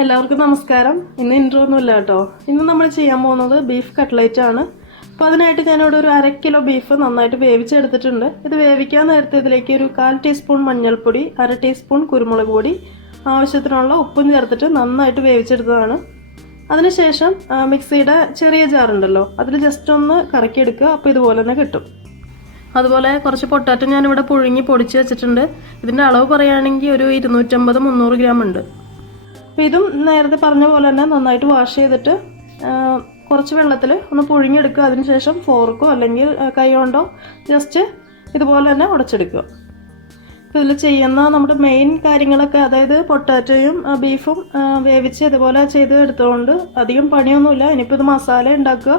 എല്ലാവർക്കും നമസ്കാരം. ഇന്ന് ഇൻട്രോ ഒന്നുമില്ല കേട്ടോ. ഇന്ന് നമ്മൾ ചെയ്യാൻ പോകുന്നത് ബീഫ് കട്ട്ലേറ്റ് ആണ്. അപ്പോൾ അതിനായിട്ട് ഞാനിവിടെ ഒരു 1/2 കിലോ ബീഫ് നന്നായിട്ട് വേവിച്ചെടുത്തിട്ടുണ്ട്. ഇത് വേവിക്കാൻ നേരത്തെ ഇതിലേക്ക് ഒരു 1/4 ടീസ്പൂൺ മഞ്ഞൾപ്പൊടി, 1/2 ടീസ്പൂൺ കുരുമുളക് പൊടി, ആവശ്യത്തിനുള്ള ഉപ്പും ചേർത്തിട്ട് നന്നായിട്ട് വേവിച്ചെടുത്തതാണ്. അതിനുശേഷം മിക്സിയുടെ ചെറിയ ജാറുണ്ടല്ലോ, അതിൽ ജസ്റ്റ് ഒന്ന് കറക്കിയെടുക്കുക. അപ്പോൾ ഇതുപോലെ തന്നെ കിട്ടും. അതുപോലെ കുറച്ച് പൊട്ടാറ്റോ ഞാനിവിടെ പുഴുങ്ങി പൊടിച്ച് വെച്ചിട്ടുണ്ട്. ഇതിൻ്റെ അളവ് പറയുകയാണെങ്കിൽ ഒരു 250-300 ഗ്രാം ഉണ്ട്. അപ്പോൾ ഇതും നേരത്തെ പറഞ്ഞ പോലെ തന്നെ നന്നായിട്ട് വാഷ് ചെയ്തിട്ട് കുറച്ച് വെള്ളത്തിൽ ഒന്ന് പുഴുങ്ങിയെടുക്കുക. അതിനുശേഷം ഫോർക്കോ അല്ലെങ്കിൽ കൈ കൊണ്ടോ ജസ്റ്റ് ഇതുപോലെ തന്നെ ഉടച്ചെടുക്കുക. അപ്പോൾ ഇതിൽ ചെയ്യുന്ന നമ്മുടെ മെയിൻ കാര്യങ്ങളൊക്കെ, അതായത് പൊട്ടാറ്റോയും ബീഫും വേവിച്ച് ഇതുപോലെ ചെയ്ത് എടുത്തുകൊണ്ട് അധികം പണിയൊന്നുമില്ല. ഇനിയിപ്പോൾ ഇത് മസാല ഉണ്ടാക്കുക,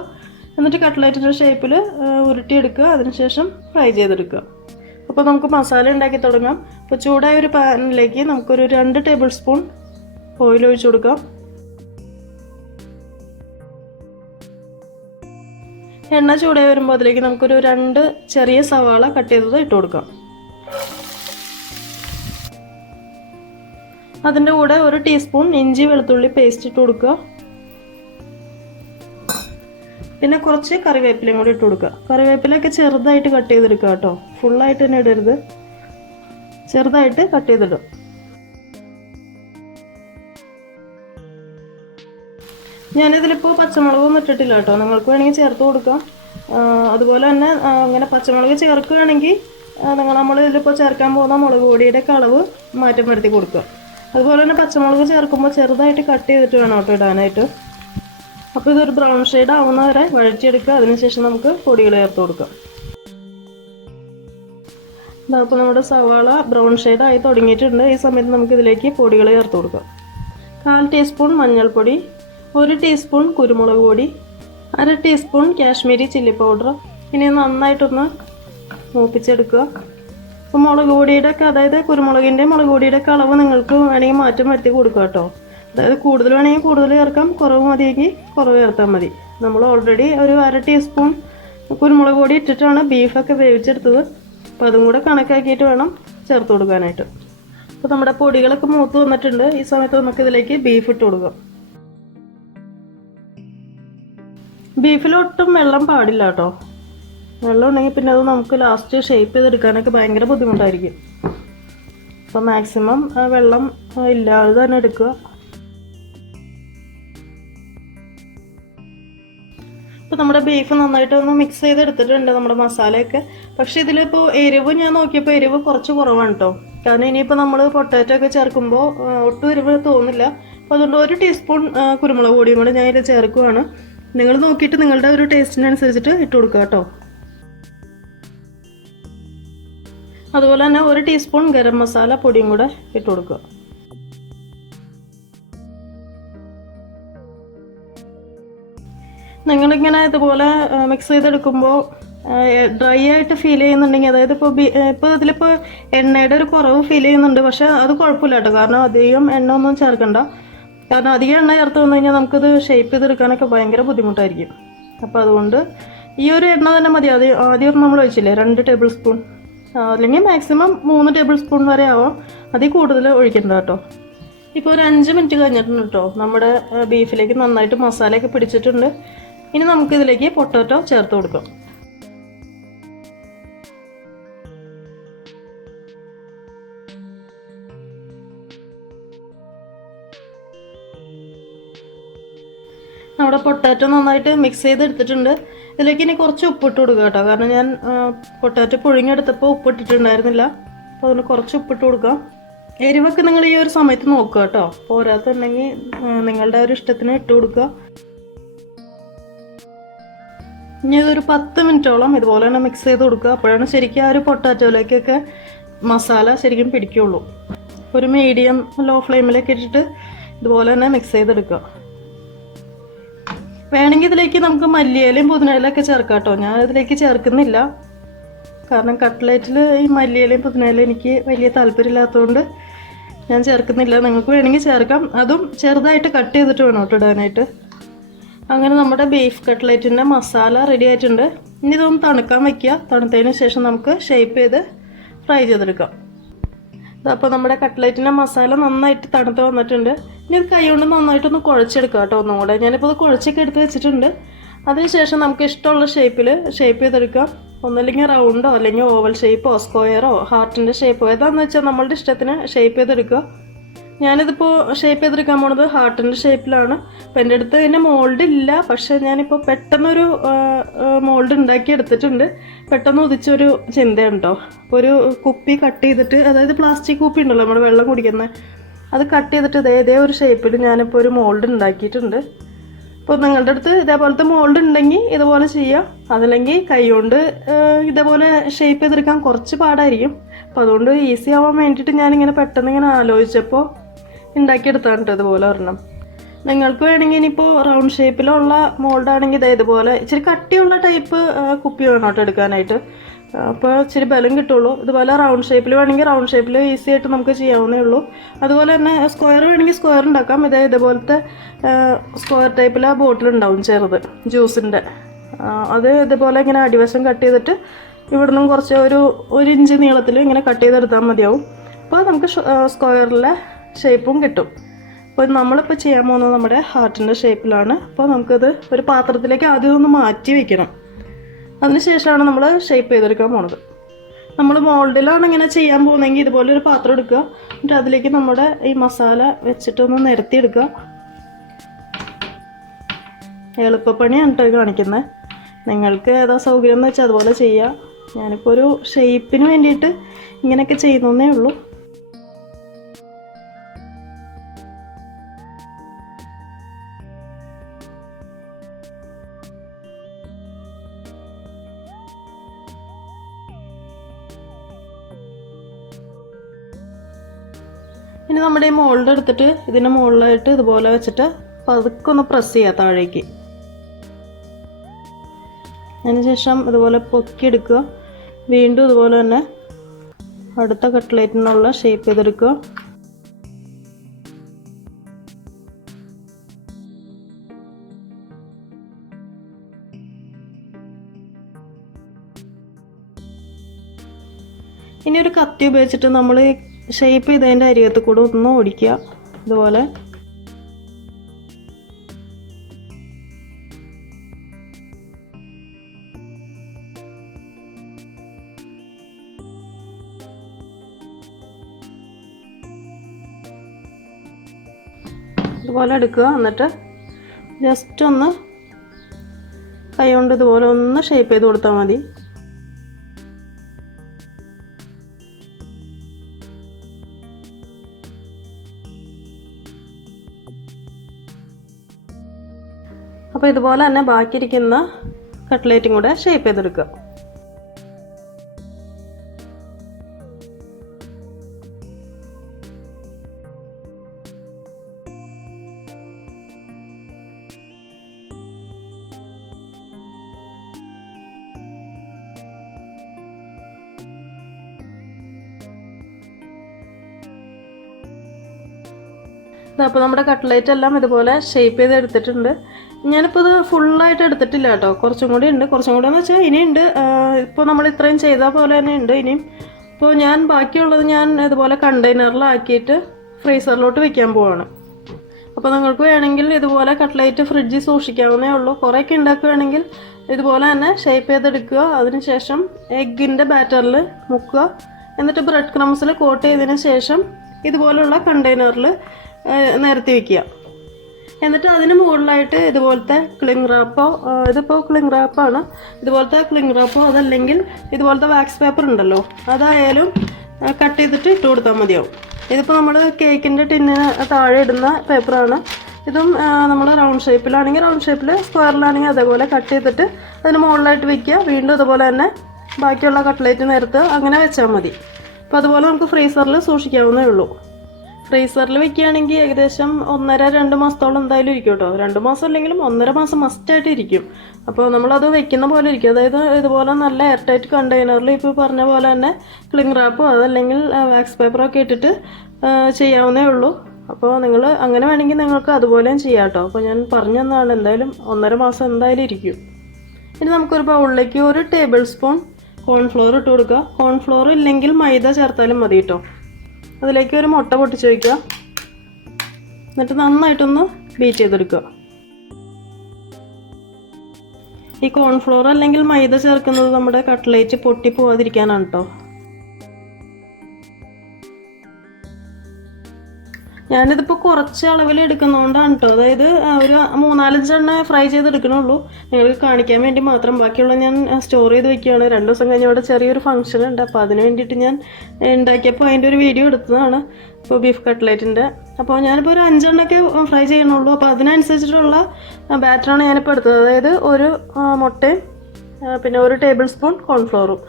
എന്നിട്ട് കട്ട്ലേറ്റിൻ്റെ ഷേപ്പിൽ ഉരുട്ടിയെടുക്കുക. അതിനുശേഷം ഫ്രൈ ചെയ്തെടുക്കുക. അപ്പോൾ നമുക്ക് മസാല ഉണ്ടാക്കി തുടങ്ങാം. അപ്പോൾ ചൂടായ ഒരു പാനിലേക്ക് നമുക്കൊരു 2 ടേബിൾ സ്പൂൺ ഓയിൽ ഒഴിച്ചു കൊടുക്കാം. എണ്ണ ചൂടായി വരുമ്പോൾ അതിലേക്ക് നമുക്കൊരു 2 ചെറിയ സവാള കട്ട് ചെയ്തത് ഇട്ട് കൊടുക്കാം. അതിൻ്റെ കൂടെ 1 ടീസ്പൂൺ ഇഞ്ചി വെളുത്തുള്ളി പേസ്റ്റ് ഇട്ട് കൊടുക്കുക. പിന്നെ കുറച്ച് കറിവേപ്പിലയും കൂടി ഇട്ട് കൊടുക്കുക. കറിവേപ്പിലൊക്കെ ചെറുതായിട്ട് കട്ട് ചെയ്തെടുക്കുക കേട്ടോ, ഫുള്ളായിട്ട് തന്നെ ഇടരുത്, ചെറുതായിട്ട് കട്ട് ചെയ്തിടും. ഞാനിതിലിപ്പോൾ പച്ചമുളകൊന്നും ഇട്ടിട്ടില്ല കേട്ടോ, നിങ്ങൾക്ക് വേണമെങ്കിൽ ചേർത്ത് കൊടുക്കാം. അതുപോലെ തന്നെ അങ്ങനെ പച്ചമുളക് ചേർക്കുകയാണെങ്കിൽ നമ്മളിതിലിപ്പോൾ ചേർക്കാൻ പോകുന്ന മുളക് പൊടിയുടെ അളവ് മാറ്റം വരുത്തി കൊടുക്കുക. അതുപോലെ തന്നെ പച്ചമുളക് ചേർക്കുമ്പോൾ ചെറുതായിട്ട് കട്ട് ചെയ്തിട്ട് വേണം കേട്ടോ ഇടാനായിട്ട്. അപ്പോൾ ഇതൊരു ബ്രൗൺ ഷെയ്ഡ് ആവുന്ന വരെ വഴറ്റിയെടുക്കുക. അതിനുശേഷം നമുക്ക് പൊടികൾ ചേർത്ത് കൊടുക്കാം. അപ്പോൾ നമ്മുടെ സവാള ബ്രൗൺ ഷെയ്ഡ് ആയി തുടങ്ങിയിട്ടുണ്ട്. ഈ സമയത്ത് നമുക്കിതിലേക്ക് പൊടികൾ ചേർത്ത് കൊടുക്കാം. 1/4 ടീസ്പൂൺ മഞ്ഞൾപ്പൊടി, 1 ടീസ്പൂൺ കുരുമുളക് പൊടി, 1/2 ടീസ്പൂൺ കാശ്മീരി ചില്ലി പൗഡർ. ഇനി നന്നായിട്ടൊന്ന് മൂപ്പിച്ചെടുക്കുക. അപ്പോൾ മുളക് പൊടിയുടെ ഒക്കെ, അതായത് കുരുമുളകിൻ്റെ മുളക് പൊടിയുടെ ഒക്കെ അളവ് നിങ്ങൾക്ക് വേണമെങ്കിൽ മാറ്റം വരുത്തി കൊടുക്കുക കേട്ടോ. അതായത് കൂടുതൽ വേണമെങ്കിൽ കൂടുതൽ ചേർക്കാം, കുറവ് മതിയെങ്കിൽ കുറവ് ചേർത്താൽ മതി. നമ്മൾ ഓൾറെഡി ഒരു 1/2 ടീസ്പൂൺ കുരുമുളക് പൊടി ഇട്ടിട്ടാണ് ബീഫൊക്കെ വേവിച്ചെടുത്തത്. അപ്പോൾ അതും കൂടെ കണക്കാക്കിയിട്ട് വേണം ചേർത്ത് കൊടുക്കാനായിട്ട്. അപ്പോൾ നമ്മുടെ പൊടികളൊക്കെ മൂത്ത് വന്നിട്ടുണ്ട്. ഈ സമയത്ത് നമുക്കിതിലേക്ക് ബീഫ് ഇട്ട് കൊടുക്കാം. ബീഫിലൊട്ടും വെള്ളം പാടില്ല കേട്ടോ. വെള്ളം ഉണ്ടെങ്കിൽ പിന്നെ അത് നമുക്ക് ലാസ്റ്റ് ഷേപ്പ് ചെയ്തെടുക്കാനൊക്കെ ഭയങ്കര ബുദ്ധിമുട്ടായിരിക്കും. അപ്പോൾ മാക്സിമം വെള്ളം ഇല്ലാതെ തന്നെ എടുക്കുക. ഇപ്പോൾ നമ്മുടെ ബീഫ് നന്നായിട്ടൊന്ന് മിക്സ് ചെയ്തെടുത്തിട്ടുണ്ട് നമ്മുടെ മസാലയൊക്കെ. പക്ഷേ ഇതിലിപ്പോൾ എരിവ് ഞാൻ നോക്കിയപ്പോൾ എരിവ് കുറച്ച് കുറവാണ് കേട്ടോ. കാരണം ഇനിയിപ്പോൾ നമ്മൾ പൊട്ടാറ്റോ ഒക്കെ ചേർക്കുമ്പോൾ ഒട്ടും എരിവ് തോന്നില്ല. അപ്പോൾ അതുകൊണ്ട് 1 ടീസ്പൂൺ കുരുമുളക് പൊടിയും കൂടെ ഞാൻ ഇത് ചേർക്കുകയാണ്. നിങ്ങൾ നോക്കിയിട്ട് നിങ്ങളുടെ ഒരു ടേസ്റ്റിനനുസരിച്ചിട്ട് ഇട്ട് കൊടുക്കുക കേട്ടോ. അതുപോലെ തന്നെ 1 ടീസ്പൂൺ ഗരം മസാല പൊടിയും കൂടെ ഇട്ട് കൊടുക്കുക. നിങ്ങളിങ്ങനെ ഇതുപോലെ മിക്സ് ചെയ്തെടുക്കുമ്പോൾ ഡ്രൈ ആയിട്ട് ഫീൽ ചെയ്യുന്നുണ്ടെങ്കിൽ, അതായത് ഇപ്പോൾ ഇതിലിപ്പോൾ എണ്ണയുടെ ഒരു കുറവ് ഫീൽ ചെയ്യുന്നുണ്ട്, പക്ഷേ അത് കുഴപ്പമില്ല കേട്ടോ. കാരണം അധികം എണ്ണ ഒന്നും ചേർക്കണ്ട. കാരണം അധികം എണ്ണ ചേർത്ത് വന്നു കഴിഞ്ഞാൽ നമുക്കിത് ഷേപ്പ് ചെയ്തെടുക്കാനൊക്കെ ഭയങ്കര ബുദ്ധിമുട്ടായിരിക്കും. അപ്പോൾ അതുകൊണ്ട് ഈ ഒരു എണ്ണ തന്നെ മതി. ആദ്യം നമ്മൾ ഒഴിച്ചില്ലേ 2 ടേബിൾ സ്പൂൺ, അല്ലെങ്കിൽ മാക്സിമം 3 ടേബിൾ സ്പൂൺ വരെ ആവാം. അതിൽ കൂടുതൽ ഒഴിക്കണ്ട കേട്ടോ. ഇപ്പോൾ ഒരു 5 മിനിറ്റ് കഴിഞ്ഞിട്ടുണ്ട് കേട്ടോ. നമ്മുടെ ബീഫിലേക്ക് നന്നായിട്ട് മസാലയൊക്കെ പിടിച്ചിട്ടുണ്ട്. ഇനി നമുക്കിതിലേക്ക് പൊട്ടാറ്റോ ചേർത്ത് കൊടുക്കാം. നമ്മുടെ പൊട്ടാറ്റോ നന്നായിട്ട് മിക്സ് ചെയ്തെടുത്തിട്ടുണ്ട്. ഇതിലേക്ക് ഇനി കുറച്ച് ഉപ്പിട്ട് കൊടുക്കുക കേട്ടോ. കാരണം ഞാൻ പൊട്ടാറ്റോ പുഴുങ്ങിയെടുത്തപ്പോൾ ഉപ്പിട്ടിട്ടുണ്ടായിരുന്നില്ല. അപ്പോൾ അതിന് കുറച്ച് ഉപ്പിട്ട് കൊടുക്കാം. എരിവൊക്കെ നിങ്ങൾ ഈ ഒരു സമയത്ത് നോക്കുക കേട്ടോ. പോരാത്തുണ്ടെങ്കിൽ നിങ്ങളുടെ ഒരു ഇഷ്ടത്തിന് ഇട്ട് കൊടുക്കുക. ഇനി ഇതൊരു 10 മിനിറ്റോളം ഇതുപോലെ തന്നെ മിക്സ് ചെയ്ത് കൊടുക്കുക. അപ്പോഴാണ് ശരിക്കും ആ ഒരു പൊട്ടാറ്റോയിലേക്കൊക്കെ മസാല ശരിക്കും പിടിക്കുള്ളൂ. ഒരു മീഡിയം ലോ ഫ്ലെയിമിലേക്ക് ഇട്ടിട്ട് ഇതുപോലെ തന്നെ മിക്സ് ചെയ്തെടുക്കുക. വേണമെങ്കിൽ ഇതിലേക്ക് നമുക്ക് മല്ലിയിലയും പുതിനയിലൊക്കെ ചേർക്കാം കേട്ടോ. ഞാൻ ഇതിലേക്ക് ചേർക്കുന്നില്ല. കാരണം കട്ട്ലേറ്റിൽ ഈ മല്ലിയിലയും പുതിനയിലയും എനിക്ക് വലിയ താല്പര്യമില്ലാത്തതുകൊണ്ട് ഞാൻ ചേർക്കുന്നില്ല. നിങ്ങൾക്ക് വേണമെങ്കിൽ ചേർക്കാം. അതും ചെറുതായിട്ട് കട്ട് ചെയ്തിട്ട് വേണം കേട്ടോ ഇടാനായിട്ട്. അങ്ങനെ നമ്മുടെ ബീഫ് കട്ട്ലേറ്റിൻ്റെ മസാല റെഡി ആയിട്ടുണ്ട്. ഇനി ഇതൊന്ന് തണുക്കാൻ വയ്ക്കുക. തണുത്തതിന് ശേഷം നമുക്ക് ഷേപ്പ് ചെയ്ത് ഫ്രൈ ചെയ്തെടുക്കാം. അപ്പോൾ നമ്മുടെ കട്ട്ലറ്റിൻ്റെ മസാല നന്നായിട്ട് തണുത്ത് വന്നിട്ടുണ്ട്. ഇനി ഇത് കൈ കൊണ്ട് നന്നായിട്ടൊന്ന് കുഴച്ചെടുക്കുക കേട്ടോ. ഒന്നും കൂടെ ഞാനിപ്പോൾ അത് കുഴച്ചൊക്കെ എടുത്ത് വെച്ചിട്ടുണ്ട്. അതിനുശേഷം നമുക്ക് ഇഷ്ടമുള്ള ഷേപ്പ് ചെയ്തെടുക്കാം. ഒന്നല്ലെങ്കിൽ റൗണ്ടോ അല്ലെങ്കിൽ ഓവൽ ഷേപ്പോ സ്ക്വയറോ ഹാർട്ടിൻ്റെ ഷേപ്പോ ഏതാണെന്ന് വെച്ചാൽ നമ്മളുടെ ഇഷ്ടത്തിന് ഷേപ്പ് ചെയ്തെടുക്കുക. ഞാനിതിപ്പോൾ ഷേപ്പ് ചെയ്തെടുക്കാൻ പോണത് ഹാർട്ടിൻ്റെ ഷേപ്പിലാണ്. അപ്പം എൻ്റെ അടുത്ത് ഇതിൻ്റെ മോൾഡ് ഇല്ല, പക്ഷേ ഞാനിപ്പോൾ പെട്ടെന്നൊരു മോൾഡ് ഉണ്ടാക്കി എടുത്തിട്ടുണ്ട്. പെട്ടെന്ന് ഉദിച്ചൊരു ചിന്തയാണ് കേട്ടോ. ഒരു കുപ്പി കട്ട് ചെയ്തിട്ട്, അതായത് പ്ലാസ്റ്റിക് കുപ്പി ഉണ്ടല്ലോ നമ്മൾ വെള്ളം കുടിക്കുന്നത്, അത് കട്ട് ചെയ്തിട്ട് ഇതേ ഒരു ഷേപ്പിൽ ഞാനിപ്പോൾ ഒരു മോൾഡ് ഉണ്ടാക്കിയിട്ടുണ്ട്. അപ്പോൾ നിങ്ങളുടെ അടുത്ത് ഇതേപോലത്തെ മോൾഡ് ഉണ്ടെങ്കിൽ ഇതുപോലെ ചെയ്യാം. അതല്ലെങ്കിൽ കൈ കൊണ്ട് ഇതേപോലെ ഷേപ്പ് ചെയ്തെടുക്കാൻ കുറച്ച് പാടായിരിക്കും. അപ്പോൾ അതുകൊണ്ട് ഈസി ആവാൻ വേണ്ടിയിട്ട് ഞാനിങ്ങനെ പെട്ടെന്ന് ഇങ്ങനെ ആലോചിച്ചപ്പോൾ ഉണ്ടാക്കിയെടുത്താണ് കേട്ടോ ഇതുപോലെ ഒരെണ്ണം. നിങ്ങൾക്ക് വേണമെങ്കിൽ ഇനിയിപ്പോൾ റൗണ്ട് ഷേപ്പിലുള്ള മോൾഡാണെങ്കിൽ ഇതുപോലെ ഇച്ചിരി കട്ടിയുള്ള ടൈപ്പ് കുപ്പി വേണം കേട്ടോ എടുക്കാനായിട്ട്. അപ്പോൾ ഇച്ചിരി ബലം കിട്ടുള്ളൂ. ഇതുപോലെ റൗണ്ട് ഷേപ്പിൽ വേണമെങ്കിൽ റൗണ്ട് ഷേപ്പിൽ ഈസി ആയിട്ട് നമുക്ക് ചെയ്യാവുന്നേ ഉള്ളൂ. അതുപോലെ തന്നെ സ്ക്വയർ വേണമെങ്കിൽ സ്ക്വയർ ഉണ്ടാക്കാം. ഇതേപോലത്തെ സ്ക്വയർ ടൈപ്പിൽ ആ ബോട്ടിലുണ്ടാവും ചെറുത് ജ്യൂസിൻ്റെ. അത് ഇതുപോലെ ഇങ്ങനെ അടിവശം കട്ട് ചെയ്തിട്ട് ഇവിടുന്ന് കുറച്ച് ഒരു ഇഞ്ച് നീളത്തിൽ ഇങ്ങനെ കട്ട് ചെയ്തെടുത്താൽ മതിയാവും. അപ്പോൾ നമുക്ക് സ്ക്വയറിലെ ഷേപ്പും കിട്ടും. അപ്പോൾ നമ്മളിപ്പോൾ ചെയ്യാൻ പോകുന്നത് നമ്മുടെ ഹാർട്ടിൻ്റെ ഷേപ്പിലാണ്. അപ്പോൾ നമുക്കത് ഒരു പാത്രത്തിലേക്ക് ആദ്യം ഒന്ന് മാറ്റി വയ്ക്കണം. അതിനുശേഷമാണ് നമ്മൾ ഷേപ്പ് ചെയ്തെടുക്കാൻ പോണത്. നമ്മൾ മോൾഡിലാണ് ഇങ്ങനെ ചെയ്യാൻ പോകുന്നതെങ്കിൽ ഇതുപോലെ ഒരു പാത്രം എടുക്കുക. എന്നിട്ട് അതിലേക്ക് നമ്മുടെ ഈ മസാല വെച്ചിട്ടൊന്ന് നിരത്തിയെടുക്കുക. എളുപ്പപ്പണിയാണ് കേട്ടോ കാണിക്കുന്നത്. നിങ്ങൾക്ക് ഏതാ സൗകര്യം എന്ന് വെച്ചാൽ അതുപോലെ ചെയ്യുക. ഞാനിപ്പോൾ ഒരു ഷേപ്പിന് വേണ്ടിയിട്ട് ഇങ്ങനെയൊക്കെ ചെയ്യുന്നതേ ഉള്ളൂ. ഇനി നമ്മുടെ ഈ മോൾഡ് എടുത്തിട്ട് ഇതിൻ്റെ മുകളിലായിട്ട് ഇതുപോലെ വെച്ചിട്ട് പതുക്കെ ഒന്ന് പ്രസ് ചെയ്യുക താഴേക്ക്. അതിനുശേഷം ഇതുപോലെ പൊക്കിയെടുക്കുക. വീണ്ടും ഇതുപോലെ തന്നെ അടുത്ത കട്ട്ലേറ്റിനുള്ള ഷേപ്പ് ചെയ്തെടുക്കുക. ഇനി ഒരു കത്തി ഉപയോഗിച്ചിട്ട് നമ്മൾ ഷേപ്പ് ചെയ്തതിൻ്റെ അരികത്ത് കൂടെ ഒന്ന് ഓടിക്കുക ഇതുപോലെ. ഇതുപോലെ എടുക്കുക. എന്നിട്ട് ജസ്റ്റ് ഒന്ന് കൈ കൊണ്ട് ഇതുപോലെ ഒന്ന് ഷേപ്പ് ചെയ്ത് കൊടുത്താൽ മതി. അപ്പോൾ ഇതുപോലെ തന്നെ ബാക്കിയിരിക്കുന്ന കട്ട്ലേറ്റും കൂടെ ഷേപ്പ് ചെയ്തെടുക്കുക. അപ്പോൾ നമ്മുടെ കട്ട്ലേറ്റ് എല്ലാം ഇതുപോലെ ഷേപ്പ് ചെയ്ത് എടുത്തിട്ടുണ്ട്. ഞാനിപ്പോൾ ഇത് ഫുള്ളായിട്ട് എടുത്തിട്ടില്ല കേട്ടോ. കുറച്ചും കൂടി ഉണ്ട്. കുറച്ചും കൂടെ എന്ന് വെച്ചാൽ ഇനിയുണ്ട്. ഇപ്പോൾ നമ്മൾ ഇത്രയും ചെയ്ത പോലെ തന്നെ ഉണ്ട് ഇനിയും. ഇപ്പോൾ ഞാൻ ബാക്കിയുള്ളത് ഞാൻ ഇതുപോലെ കണ്ടെയ്നറിലാക്കിയിട്ട് ഫ്രീസറിലോട്ട് വെക്കാൻ പോവാണ്. അപ്പോൾ നിങ്ങൾക്ക് വേണമെങ്കിൽ ഇതുപോലെ കട്ട്ലേറ്റ് ഫ്രിഡ്ജിൽ സൂക്ഷിക്കാവുന്നേ ഉള്ളൂ. കുറേയൊക്കെ ഉണ്ടാക്കുകയാണെങ്കിൽ ഇതുപോലെ തന്നെ ഷേപ്പ് ചെയ്തെടുക്കുക. അതിനുശേഷം എഗ്ഗിൻ്റെ ബാറ്ററിൽ മുക്കുക. എന്നിട്ട് ബ്രെഡ് ക്രംസിൽ കോട്ട് ചെയ്തതിന് ശേഷം ഇതുപോലുള്ള കണ്ടെയ്നറിൽ നിരത്തി വയ്ക്കുക. എന്നിട്ട് അതിന് മുകളിലായിട്ട് ഇതുപോലത്തെ ക്ലിംഗ് റാപ്പോ, ഇതിപ്പോൾ ക്ലിംഗ് റാപ്പാണ്, ഇതുപോലത്തെ ക്ലിംഗ് റാപ്പോ അതല്ലെങ്കിൽ ഇതുപോലത്തെ വാക്സ് പേപ്പർ ഉണ്ടല്ലോ അതായാലും കട്ട് ചെയ്തിട്ട് ഇട്ട് കൊടുത്താൽ മതിയാവും. ഇതിപ്പോൾ നമ്മൾ കേക്കിൻ്റെ ടിന്നിന് താഴെ ഇടുന്ന പേപ്പറാണ്. ഇതും നമ്മൾ റൗണ്ട് ഷേപ്പിലാണെങ്കിൽ റൗണ്ട് ഷേപ്പിൽ, സ്ക്വയറിലാണെങ്കിൽ അതേപോലെ കട്ട് ചെയ്തിട്ട് അതിന് മുകളിലായിട്ട് വയ്ക്കുക. വീണ്ടും അതുപോലെ തന്നെ ബാക്കിയുള്ള കട്ട്ലേറ്റ് നിരത്തുക. അങ്ങനെ വെച്ചാൽ മതി. അപ്പോൾ അതുപോലെ നമുക്ക് ഫ്രീസറിൽ സൂക്ഷിക്കാവുന്നേ ഉള്ളൂ. ഫ്രീസറിൽ വെക്കുകയാണെങ്കിൽ ഏകദേശം 1.5-2 മാസത്തോളം എന്തായാലും ഇരിക്കും കേട്ടോ. 2 മാസം അല്ലെങ്കിലും 1.5 മാസം മസ്റ്റായിട്ട് ഇരിക്കും. അപ്പോൾ നമ്മളത് വെക്കുന്ന പോലെ ഇരിക്കും. അതായത് ഇതുപോലെ നല്ല എയർ ടൈറ്റ് കണ്ടെയ്നറിൽ ഇപ്പോൾ പറഞ്ഞ പോലെ തന്നെ ക്ലിംഗ് റാപ്പോ അതല്ലെങ്കിൽ വാക്സ് പേപ്പറോ ഒക്കെ ഇട്ടിട്ട് ചെയ്യാവുന്നേ ഉള്ളൂ. അപ്പോൾ നിങ്ങൾ അങ്ങനെ വേണമെങ്കിൽ നിങ്ങൾക്ക് അതുപോലെയും ചെയ്യാം കേട്ടോ. അപ്പോൾ ഞാൻ പറഞ്ഞു തന്നതാണ്. എന്തായാലും 1.5 മാസം എന്തായാലും ഇരിക്കും. ഇനി നമുക്കൊരു ബൗളിലേക്ക് 1 ടേബിൾ സ്പൂൺ കോൺഫ്ലോർ ഇട്ട് കൊടുക്കുക. കോൺഫ്ലോർ ഇല്ലെങ്കിൽ മൈദ ചേർത്താലും മതി കേട്ടോ. അതിലേക്ക് ഒരു മുട്ട പൊട്ടിച്ച് വയ്ക്കുക. എന്നിട്ട് നന്നായിട്ടൊന്ന് ബീറ്റ് ചെയ്തെടുക്കുക. ഈ കോൺഫ്ലോർ അല്ലെങ്കിൽ മൈദ ചേർക്കുന്നത് നമ്മുടെ കട്ട്ലേറ്റ് പൊട്ടി പോവാതിരിക്കാനാണ് കേട്ടോ. ഞാനിതിപ്പോൾ കുറച്ച് അളവിൽ എടുക്കുന്നതുകൊണ്ടാണ് കേട്ടോ. അതായത് ഒരു 3-4 എണ്ണ ഫ്രൈ ചെയ്തെടുക്കണുള്ളൂ, നിങ്ങൾക്ക് കാണിക്കാൻ വേണ്ടി മാത്രം. ബാക്കിയുള്ള ഞാൻ സ്റ്റോർ ചെയ്ത് വെക്കുകയാണ്. 2 ദിവസം കഴിഞ്ഞ് ഇവിടെ ചെറിയൊരു ഫംഗ്ഷൻ ഉണ്ട്, അപ്പോൾ അതിന് വേണ്ടിയിട്ട് ഞാൻ ഉണ്ടാക്കിയപ്പോൾ അതിൻ്റെ ഒരു വീഡിയോ എടുത്തതാണ് ഇപ്പോൾ ബീഫ് കട്ട്ലേറ്റിൻ്റെ. അപ്പോൾ ഞാനിപ്പോൾ ഒരു 5 എണ്ണൊക്കെ ഫ്രൈ ചെയ്യണുള്ളൂ. അപ്പോൾ അതിനനുസരിച്ചിട്ടുള്ള ബാറ്ററാണ് ഞാനിപ്പോൾ എടുത്തത്. അതായത് ഒരു മുട്ടയും പിന്നെ 1 ടേബിൾ സ്പൂൺ കോൺഫ്ലോറും.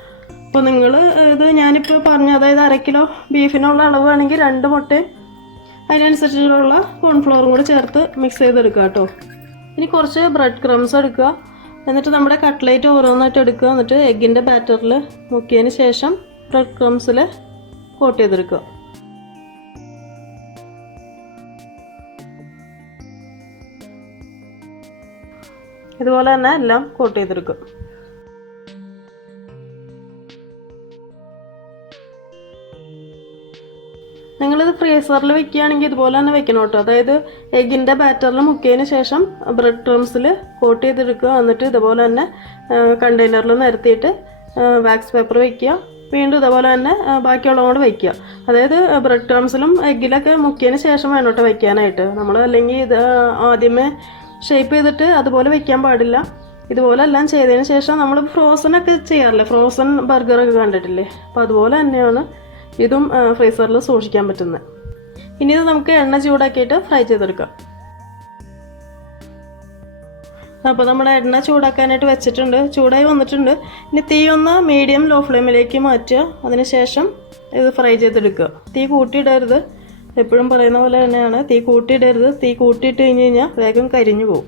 അപ്പോൾ നിങ്ങൾ ഇത് ഞാനിപ്പോൾ പറഞ്ഞ അതായത് 1/2 കിലോ ബീഫിനുള്ള അളവാണെങ്കിൽ 2 മുട്ടയും അതിനനുസരിച്ചുള്ള കോൺഫ്ലോറും കൂടി ചേർത്ത് മിക്സ് ചെയ്തെടുക്കുക കേട്ടോ. ഇനി കുറച്ച് ബ്രെഡ് ക്രംസ് എടുക്കുക. എന്നിട്ട് നമ്മുടെ കട്ട്ലേറ്റ് ഓരോന്നായിട്ട് എടുക്കുക. എന്നിട്ട് എഗ്ഗിൻ്റെ ബാറ്ററിൽ മുക്കിയതിന് ശേഷം ബ്രെഡ് ക്രംസിൽ കോട്ട് ചെയ്തെടുക്കുക. ഇതുപോലെ തന്നെ എല്ലാം കോട്ട് ചെയ്തെടുക്കുക. നിങ്ങളിത് ഫ്രീസറിൽ വെക്കുകയാണെങ്കിൽ ഇതുപോലെ തന്നെ വെക്കണം കേട്ടോ. അതായത് എഗ്ഗിൻ്റെ ബാറ്ററിൽ മുക്കിയതിന് ശേഷം ബ്രെഡ് ക്രംസിൽ കോട്ട് ചെയ്തെടുക്കുക. എന്നിട്ട് ഇതുപോലെ തന്നെ കണ്ടെയ്നറിൽ നിരത്തിയിട്ട് വാക്സ് പേപ്പർ വയ്ക്കുക. വീണ്ടും ഇതുപോലെ തന്നെ ബാക്കിയുള്ളതും കൂടെ വയ്ക്കുക. അതായത് ബ്രെഡ് ക്രംസിലും എഗ്ഗിലൊക്കെ മുക്കിയതിന് ശേഷം വേണം കേട്ടോ വയ്ക്കാനായിട്ട്. നമ്മൾ അല്ലെങ്കിൽ ഇത് ആദ്യമേ ഷേപ്പ് ചെയ്തിട്ട് അതുപോലെ വയ്ക്കാൻ പാടില്ല. ഇതുപോലെ എല്ലാം ചെയ്തതിന് ശേഷം നമ്മൾ ഫ്രോസനൊക്കെ ചെയ്യാറില്ലേ, ഫ്രോസൺ ബർഗറൊക്കെ കണ്ടിട്ടില്ലേ, അപ്പോൾ അതുപോലെ തന്നെയാണ് ഇതും ഫ്രീസറിൽ സൂക്ഷിക്കാൻ പറ്റുന്നത്. ഇനി ഇത് നമുക്ക് എണ്ണ ചൂടാക്കിയിട്ട് ഫ്രൈ ചെയ്തെടുക്കാം. അപ്പോൾ നമ്മുടെ എണ്ണ ചൂടാക്കാനായിട്ട് വെച്ചിട്ടുണ്ട്, ചൂടായി വന്നിട്ടുണ്ട്. ഇനി തീ ഒന്ന് മീഡിയം ലോ ഫ്ലെയിമിലേക്ക് മാറ്റുക. അതിനുശേഷം ഇത് ഫ്രൈ ചെയ്തെടുക്കുക. തീ കൂട്ടിയിടരുത്, എപ്പോഴും പറയുന്ന പോലെ തന്നെയാണ്, തീ കൂട്ടിയിടരുത്. തീ കൂട്ടിയിട്ട് കഴിഞ്ഞ് കഴിഞ്ഞാൽ വേഗം കരിഞ്ഞു പോകും.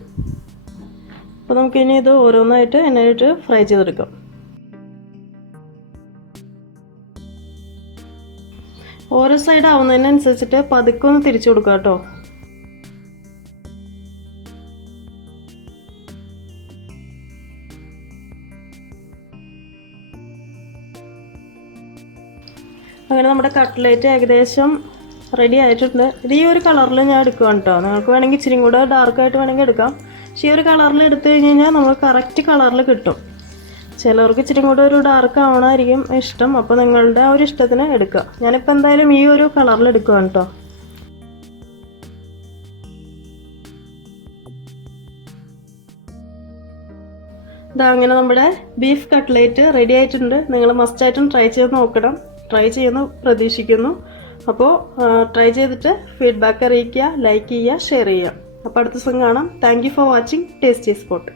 അപ്പോൾ നമുക്കിനി ഇത് ഓരോന്നായിട്ട് എണ്ണയിട്ട് ഫ്രൈ ചെയ്തെടുക്കാം. ഓരോ സൈഡ് ആവുന്നതിനനുസരിച്ചിട്ട് പതുക്കെ ഒന്ന് തിരിച്ചു കൊടുക്കുക കേട്ടോ. അങ്ങനെ നമ്മുടെ കട്ട്ലേറ്റ് ഏകദേശം റെഡി ആയിട്ടുണ്ട്. ഇത് ഈ ഒരു കളറിൽ ഞാൻ എടുക്കുകയാണ് കേട്ടോ. നിങ്ങൾക്ക് വേണമെങ്കിൽ ഇച്ചിരി കൂടെ ഡാർക്കായിട്ട് വേണമെങ്കിൽ എടുക്കാം. പക്ഷേ ഈ ഒരു കളറിൽ എടുത്തു കഴിഞ്ഞ് കഴിഞ്ഞാൽ നമ്മൾ കറക്റ്റ് കളറിൽ കിട്ടും. ചിലവർക്ക് ഇച്ചിരി കൂടെ ഒരു ഡാർക്ക് ആവണമായിരിക്കും ഇഷ്ടം, അപ്പോൾ നിങ്ങളുടെ ആ ഒരു ഇഷ്ടത്തിന് എടുക്കുക. ഞാനിപ്പോൾ എന്തായാലും ഈ ഒരു കളറിൽ എടുക്കുകയാണ് കേട്ടോ. ഇതാ അങ്ങനെ നമ്മുടെ ബീഫ് കട്ട്ലേറ്റ് റെഡി ആയിട്ടുണ്ട്. നിങ്ങൾ മസ്റ്റായിട്ടും ട്രൈ ചെയ്ത് നോക്കണം. ട്രൈ ചെയ്യുന്നു പ്രതീക്ഷിക്കുന്നു. അപ്പോൾ ട്രൈ ചെയ്തിട്ട് ഫീഡ്ബാക്ക് അറിയിക്കുക, ലൈക്ക് ചെയ്യുക, ഷെയർ ചെയ്യുക. അപ്പോൾ അടുത്ത ദിവസം കാണാം. Thank you for watching tasty spot.